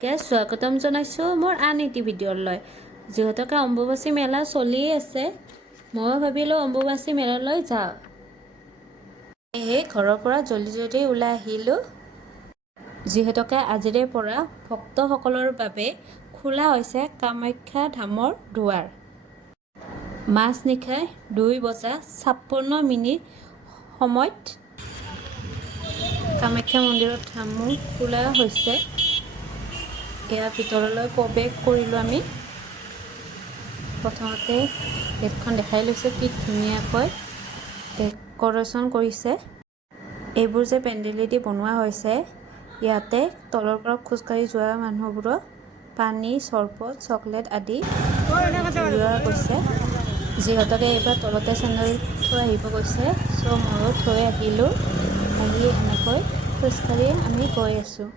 স্বাগতম জনাইছোঁ মোৰ আন এটি ভিডিঅ'লৈ। যিহেতুকে অম্বুবাচী মেলা চলি আছে, মই ভাবিলোঁ অম্বুবাচী মেলালৈ যাওঁ। সেয়ে ঘৰৰ পৰা জলদি ওলাই আহিলোঁ। যিহেতুকে আজিৰে পৰা ভক্তসকলৰ বাবে খোলা হৈছে কামাখ্যা ধামৰ দুৱাৰ। মাজনিশাই 2:56 সময়ত কামাখ্যা মন্দিৰৰ ধামো খোলা হৈছে। ইয়াৰ ভিতৰলৈ প্ৰৱেশ কৰিলোঁ আমি। প্ৰথমতে গেটখন দেখাই লৈছোঁ কি ধুনীয়াকৈ ডেক'ৰেশ্যন কৰিছে। এইবোৰ যে পেণ্ডেলেদি বনোৱা হৈছে, ইয়াতে তলৰ পৰা খোজকাঢ়ি যোৱা মানুহবোৰক পানী, চৰবত, চকলেট আদি যোৱা গৈছে। যিহেতুকে এইবাৰ তলতে চেণ্ডেল থৈ আহিব গৈছে, ময়ো থৈ আহিলোঁ। আহি এনেকৈ খোজকাঢ়ি আমি গৈ আছোঁ।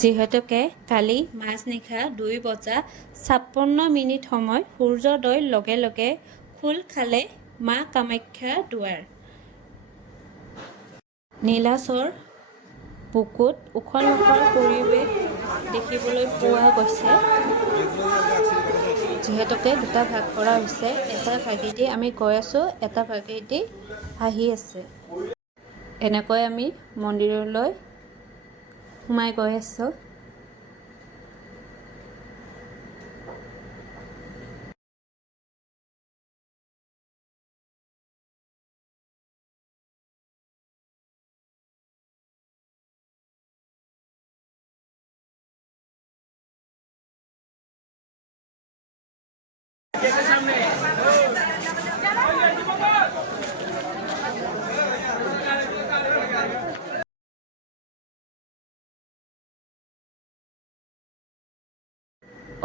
যিহেতুকে কালি মাজনিশা 2:56 সময় সূৰ্যোদয়ৰ লগে লগে খোল খালে মা কামাখ্যাৰ দুৱাৰ। নীলাচল বুকুত উখল-মাখল পৰিৱেশ দেখিবলৈ পোৱা গৈছে। যিহেতুকে দুটা ভাগ কৰা হৈছে, এটা ভাগেদি আমি গৈ আছোঁ, এটা ভাগেদি আহি আছে। এনেকৈ আমি মন্দিৰলৈ সোমাই গৈ আছোঁ।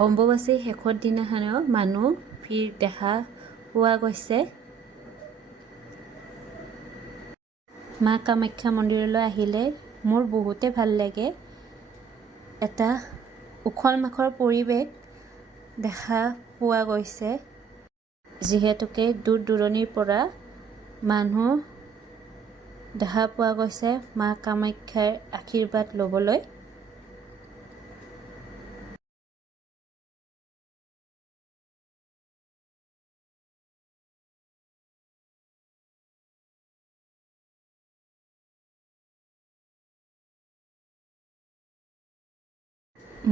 অম্বুবাচী শেষৰ দিনাখনো মানুহ ভিৰ দেখা পোৱা গৈছে। মা কামাখ্যা মন্দিৰলৈ আহিলে মোৰ বহুতে ভাল লাগে। এটা উখল-মাখল পৰিৱেশ দেখা পোৱা গৈছে। যিহেতুকে দূৰ-দূৰণিৰ পৰা মানুহ দেখা পোৱা গৈছে মা কামাখ্যাৰ আশীৰ্বাদ ল'বলৈ।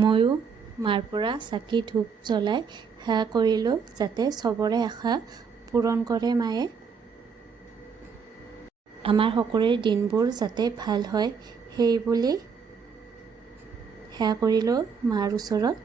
ময়ো মাৰ পৰা চাকি ধূপ জ্বলাই সেৱা কৰিলোঁ, যাতে চবৰে আশা পূৰণ কৰে মায়ে। আমাৰ সকলোৰে দিনবোৰ যাতে ভাল হয়, সেই বুলি সেৱা কৰিলোঁ মাৰ ওচৰত।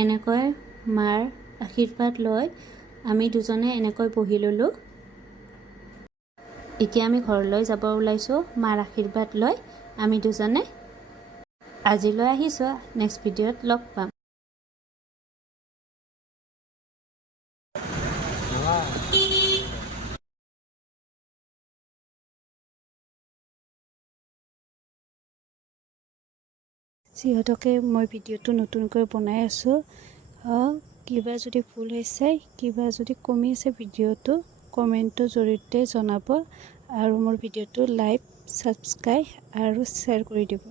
এনেকৈ মাৰ আশীৰ্বাদ লৈ আমি দুজনে এনেকৈ বহি ল'লোঁ। এতিয়া আমি ঘৰলৈ যাব ওলাইছোঁ মাৰ আশীৰ্বাদ লৈ আমি দুজনে। আজিলৈ আহিছোঁ, নেক্সট ভিডিঅ'ত লগ পাম। যিহেতুকে মই ভিডিঅ'টো নতুনকৈ বনাই আছোঁ, কিবা যদি ভুল হৈছে, কিবা যদি কমি আছে ভিডিঅ'টো কমেণ্টৰ জৰিয়তে জনাব আৰু মোৰ ভিডিঅ'টো লাইক, ছাবস্ক্ৰাইব আৰু শ্বেয়াৰ কৰি দিব।